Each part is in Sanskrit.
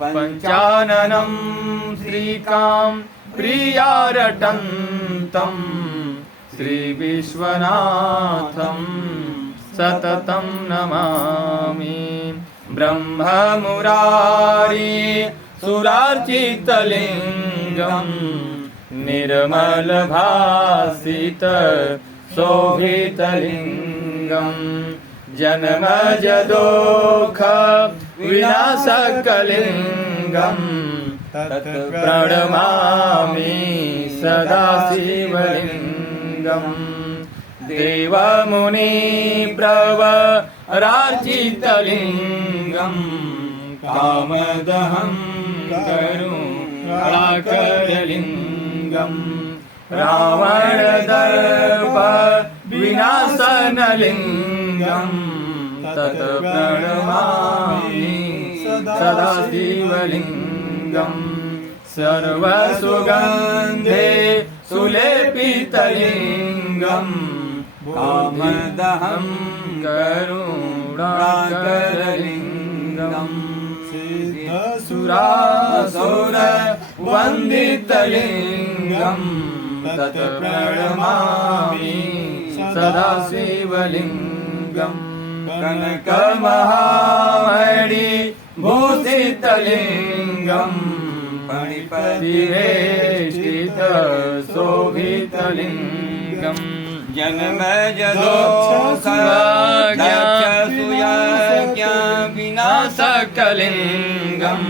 पञ्चाननं श्रीकां प्रियारटन्तं श्रीविश्वनाथं सततं नमामि। ब्रह्ममुरारी सुरार्चितलिङ्गं निर्मलभासित शोभितलिङ्गं जन्मजदोख विनाशकलिङ्गं तत् प्रणमामि सदा शिवलिङ्गं। देवमुनिप्रवरार्चितलिङ्गं कामदहं करुणाकरलिङ्गं रावणदर्प विनाशनलिङ्गं तत् प्रणमामि सदा शिवलिङ्गं। सर्वसुगन्धे सुलेपितलिङ्गं कामदहं करुणाकरलिङ्गं सिद्धसुरासुरवन्दितलिङ्गं तत् प्रणमामि सदा शिवलिङ्गं। कनकमहामणि भूषितलिङ्गं फणिपतिवेष्टित शोभितलिङ्गं विनाशकलिङ्गं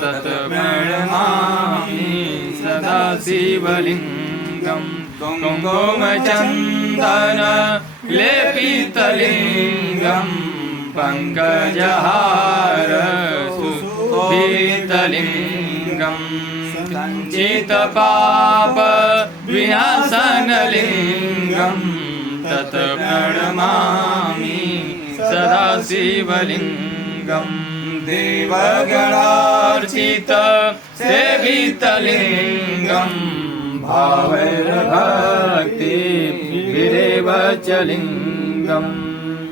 तत् प्रणमामि सदा शिवलिङ्गं। कुङ्कुमचन्दन लेपितलिङ्गं पङ्कजहार सुशोभितलिङ्गं सञ्चितपाप विनाशनलिङ्गं तत् प्रणमामि सदा शिवलिङ्गं। देवगणार्चित सेवितलिङ्गं भावैर्भक्ति विरेवचलिङ्गं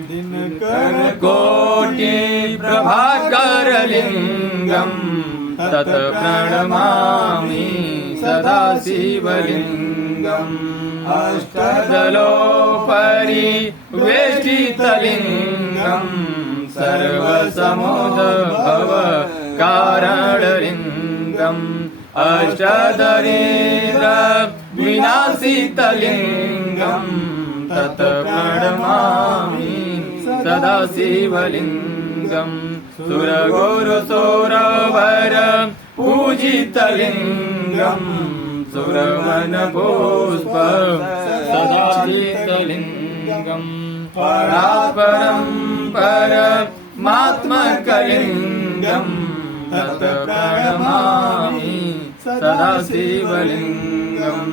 दिनकरकोटि प्रभाकरलिङ्गं तत् प्रणमामि सदा शिवलिङ्गं। अष्टदलोपरि वेष्टितलिङ्गं सर्वसमुद्भव कारणलिङ्गं अष्टदरिद्र विनाशितलिङ्गं तत् प्रणमामि सदा शिवलिङ्गं। सुरगुरुसुरवर पूजितलिङ्गं सुरवनपुष्प सदालितलिङ्गं परात्परं परमात्मकलिङ्गं तत् प्रणमामि सदा शिवलिङ्गं।